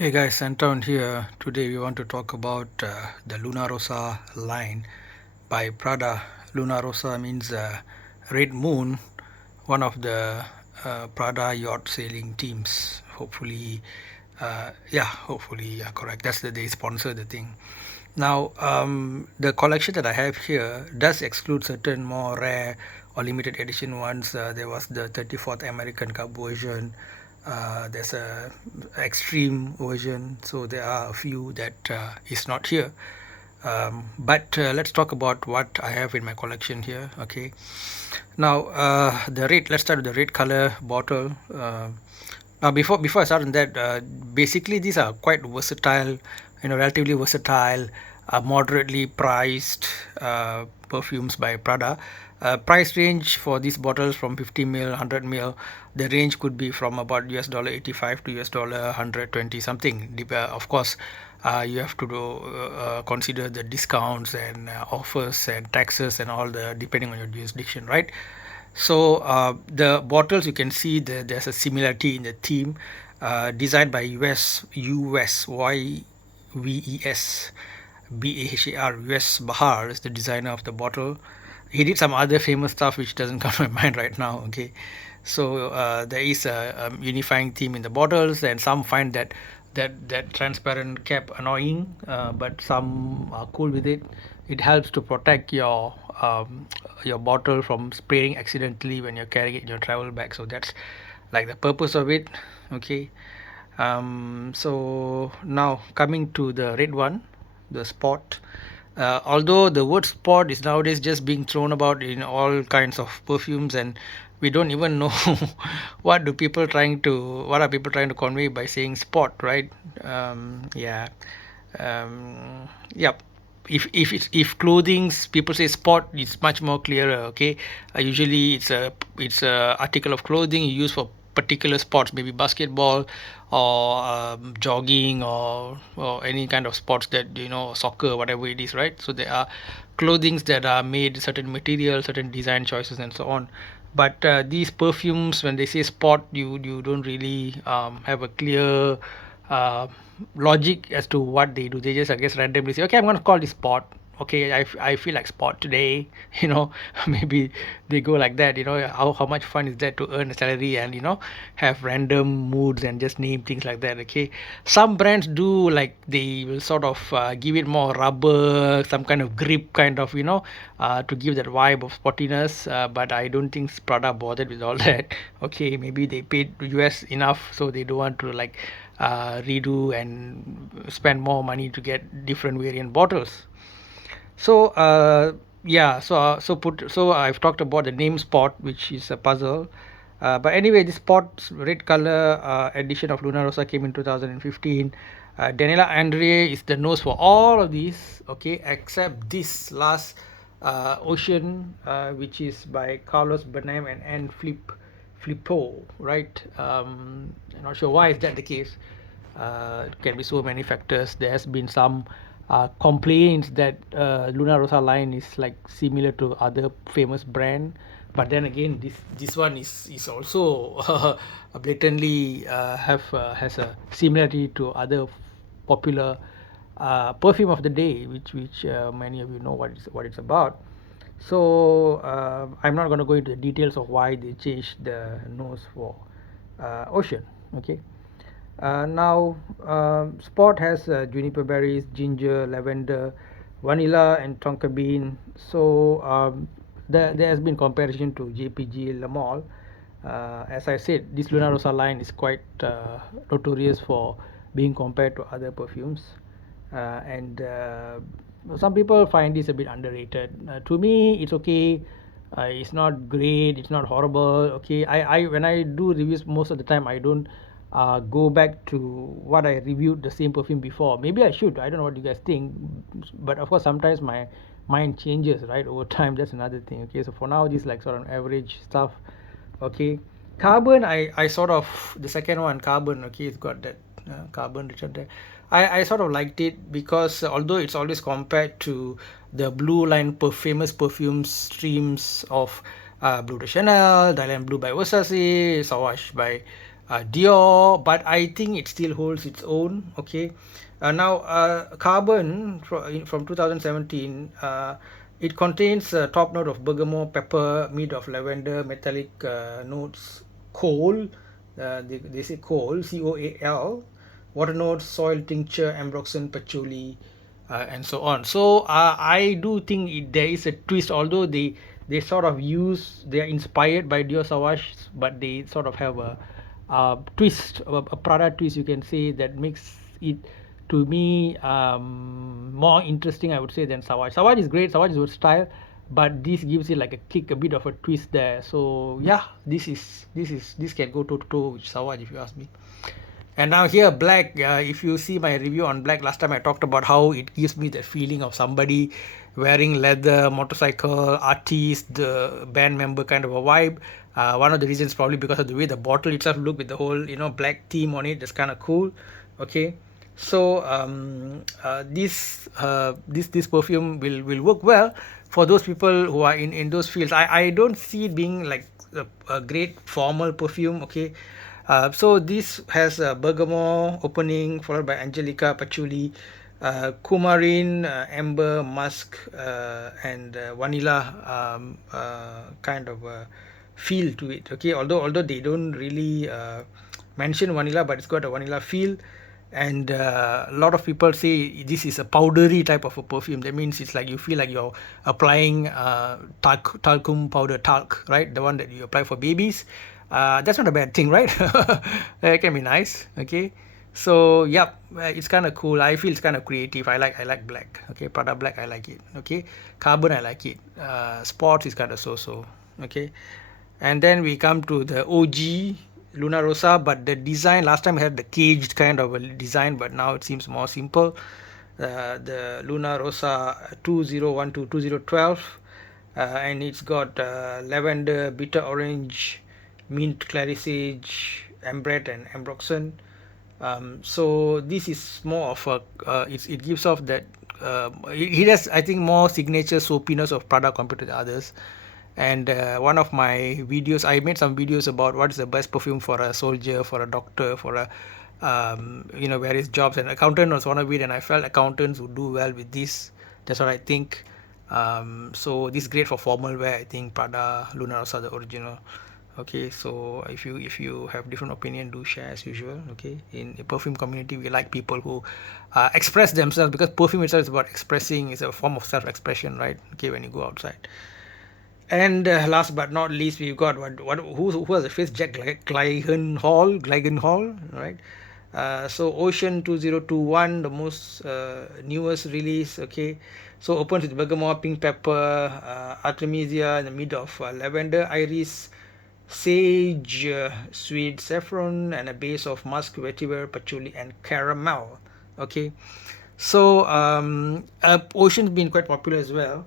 Hey guys, Scenthound here. Today we want to talk about the Rosa line by Prada. Rosa means Red Moon, one of the Prada yacht sailing teams. Hopefully, correct. That's they sponsor the thing. Now, the collection that I have here does exclude certain more rare or limited edition ones. There was the 34th American Cup version. There's a extreme version, so there are a few that is not here. But let's talk about what I have in my collection here. Okay, now the red. Let's start with the red color bottle. Now, before I start on that, basically these are quite versatile, relatively versatile, moderately priced perfumes by Prada. Price range for these bottles from 50 ml, 100 ml, the range could be from about $85 to $120 something. Of course, you have to consider the discounts and offers and taxes and all the depending on your jurisdiction, right? So the bottles you can see there's a similarity in the theme, designed by US Bahar is the designer of the bottle. He did some other famous stuff which doesn't come to my mind right now. Okay, so there is a unifying theme in the bottles, and some find that transparent cap annoying, but some are cool with it. It helps to protect your bottle from spraying accidentally when you're carrying it in your travel bag. So that's like the purpose of it. Okay. So now coming to the red one, the spot. Although the word spot is nowadays just being thrown about in all kinds of perfumes, and we don't even know what are people trying to convey by saying spot, right? Yeah. Yep. If clothings people say sport, it's much more clearer. Okay, usually it's a article of clothing you use for particular sports, maybe basketball or jogging or any kind of sports, that soccer, whatever it is, right? So there are clothings that are made certain material, certain design choices, and so on. But these perfumes, when they say sport, you don't really have a clear uh, logic as to what they do. They just, I guess, randomly say, okay, I'm going to call this sport. Okay, I feel like sport today. Maybe they go like that. How much fun is that to earn a salary and have random moods and just name things like that. Okay, some brands do, like they will sort of give it more rubber, some kind of grip, kind of, to give that vibe of sportiness. But I don't think Prada bothered with all that. Okay, maybe they paid US enough, so they don't want to like redo and spend more money to get different variant bottles. So yeah, so I've talked about the name spot, which is a puzzle. But anyway, this spot red color edition of Luna Rosa came in 2015. Daniela Andre is the nose for all of these, okay, except this last Ocean, which is by Carlos Bernam and Anne Flippo, right? I'm not sure why is that the case. It can be so many factors. There has been some complaints that Luna Rosa line is like similar to other famous brand, but then again, this one is also blatantly has a similarity to other popular perfume of the day, which many of you know what it's about. So I'm not going to go into the details of why they changed the nose for Ocean. Okay. Now, Spot has juniper berries, ginger, lavender, vanilla, and tonka bean. So there has been comparison to JPG Le Male. As I said, this Luna Rosa line is quite notorious for being compared to other perfumes, and some people find this a bit underrated. To me, it's okay. It's not great. It's not horrible. Okay, I when I do reviews, most of the time I don't go back to what I reviewed the same perfume before. Maybe I should. I don't know what you guys think, but of course sometimes my mind changes, right, over time. That's another thing. Okay, so for now, this like sort of average stuff. Okay, carbon. I sort of, the second one, carbon. Okay, it's got that carbon written there. I sort of liked it because although it's always compared to the blue line famous perfume streams of Blue de Chanel, Dylan Blue by Versace, Sauvage by Dior, but I think it still holds its own. Okay, now Carbon from 2017. It contains a top note of bergamot, pepper, mid of lavender, metallic notes, coal. They say coal, COAL, water notes, soil tincture, ambroxan, patchouli, and so on. So I do think there is a twist, although they sort of they are inspired by Dior Sauvage, but they sort of have a twist, a Prada twist, you can say, that makes it to me more interesting, I would say, than Savage. Savage is great, Savage is good style, but this gives it like a kick, a bit of a twist there. So yeah, this can go toe to toe with Savage if you ask me. And now here black, if you see my review on black last time, I talked about how it gives me the feeling of somebody wearing leather, motorcycle, artist, the band member kind of a vibe. One of the reasons probably because of the way the bottle itself look with the whole black theme on it. That's kind of cool. Okay, so this perfume will work well for those people who are in those fields. I don't see it being like a great formal perfume. Okay, so this has a bergamot opening followed by angelica, patchouli, coumarin, amber, musk, and vanilla kind of feel to it. Okay, although they don't really mention vanilla, but it's got a vanilla feel. And a lot of people say this is a powdery type of a perfume. That means it's like you feel like you're applying talcum powder, talc, right? The one that you apply for babies. That's not a bad thing, right? It can be nice. Okay, so yep, it's kind of cool. I feel it's kind of creative. I like black. Okay, Prada black, I like it. Okay, carbon, I like it. Sports is kind of so. Okay, and then we come to the OG Luna Rossa, but the design last time had the caged kind of a design, but now it seems more simple. The Luna Rossa 2012, and it's got lavender, bitter orange, mint, clary sage, ambret, and ambroxan. So this is more of a it gives off that it has, I think, more signature soapiness of Prada compared to the others. And one of my videos, I made some videos about what is the best perfume for a soldier, for a doctor, for a various jobs, and accountant was one of it, and I felt accountants would do well with this. That's what I think. So this is great for formal wear. I think Prada Luna Rossa, the original. Okay, so if you have different opinion, do share as usual. Okay, in the perfume community, we like people who express themselves, because perfume itself is about expressing. It's a form of self-expression, right? Okay, when you go outside. And last but not least, we've got who was the fifth? Jack Glygenhall, right? So Ocean 2021, the most newest release. Okay, so opens with bergamot, pink pepper, artemisia in the mid of lavender, iris, sage, sweet saffron, and a base of musk, vetiver, patchouli, and caramel. Okay, so Ocean's been quite popular as well.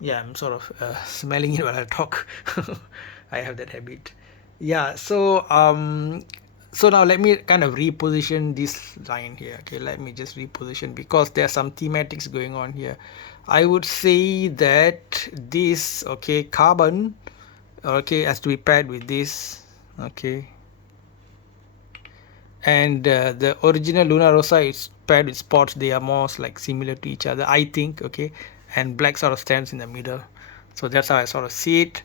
Yeah, I'm sort of smelling it while I talk. I have that habit. Yeah, so now let me kind of reposition this line here. Okay, let me just reposition, because there are some thematics going on here. I would say that this, okay, carbon, okay, has to be paired with this. Okay, and the original Luna Rossa is paired with spots. They are more like similar to each other, I think. Okay, and black sort of stands in the middle. So that's how I sort of see it.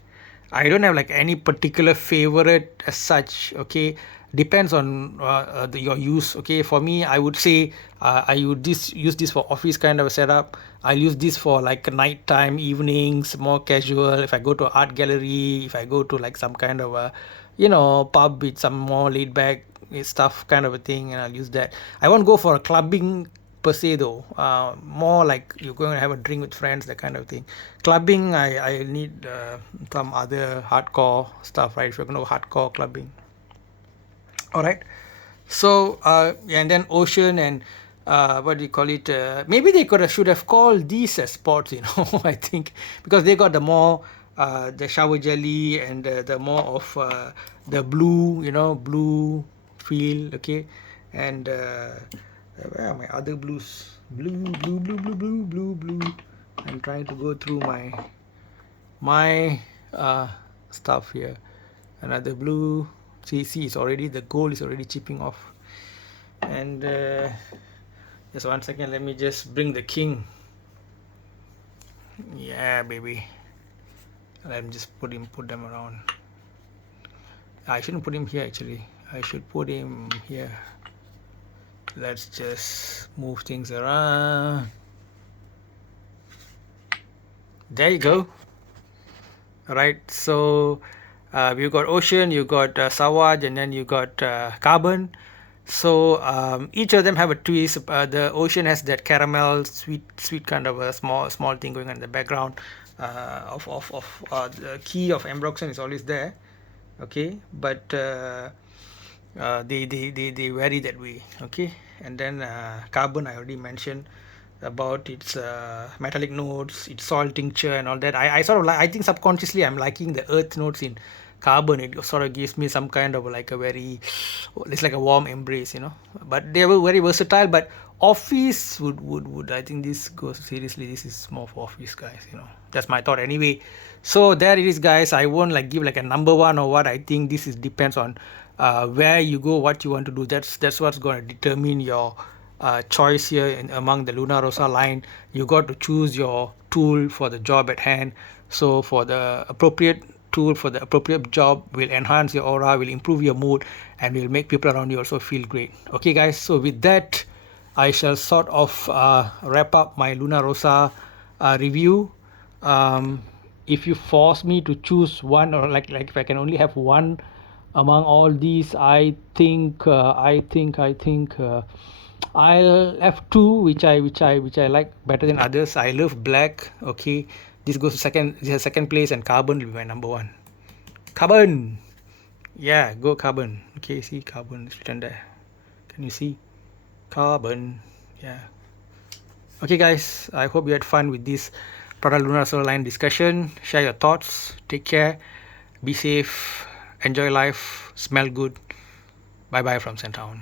I don't have like any particular favorite as such. Okay, depends on your use. Okay, for me, I would say I would use this for office kind of a setup. I'll use this for like nighttime, evenings, more casual. If I go to art gallery, if I go to like some kind of a pub with some more laid back stuff kind of a thing, and I'll use that. I won't go for a clubbing per se though. More like you're going to have a drink with friends, that kind of thing. Clubbing, I need some other hardcore stuff, right? If you're going to hardcore clubbing. All right. So and then Ocean and what do you call it? Maybe they should have called these as sports, I think, because they got the more the shower jelly, and the more of the blue, blue feel. Okay, and where are my other blues? Blue. I'm trying to go through my stuff here. Another blue. See, it's already, the gold is already chipping off. And just 1 second, let me just bring the king. Yeah, baby. Let me just put them around. I shouldn't put him here actually. I should put him here. Let's just move things around. There you go. All right, so you got ocean, you got Sawaj, and then you got carbon. So each of them have a twist. The ocean has that caramel, sweet kind of a small thing going on in the background. The key of ambroxan is always there, okay, but they vary that way, okay. And then carbon, I already mentioned about its metallic notes, its salt tincture and all that. I sort of like, I think subconsciously I'm liking the earth notes in carbon. It sort of gives me some kind of like a very, it's like a warm embrace, you know. But they were very versatile. But office would I think this goes seriously, this is more for office guys, you know. That's my thought anyway. So there it is, guys. I won't like give like a number one or what. I think this is depends on where you go, what you want to do. That's what's going to determine your choice here among the Luna Rossa line. You got to choose your tool for the job at hand. So for the appropriate tool for the appropriate job will enhance your aura, will improve your mood, and will make people around you also feel great. Okay, guys. So with that, I shall sort of wrap up my Luna Rossa review. If you force me to choose one, or like if I can only have one among all these, I think I'll have two which I like better than others. I love black. Okay, this goes to second. This has second place, and carbon will be my number one. Carbon, yeah, go carbon. Okay, see carbon is written there. Can you see carbon? Yeah. Okay, guys. I hope you had fun with this Prada Lunar Solar Line discussion. Share your thoughts. Take care. Be safe. Enjoy life. Smell good. Bye bye from Scenthound.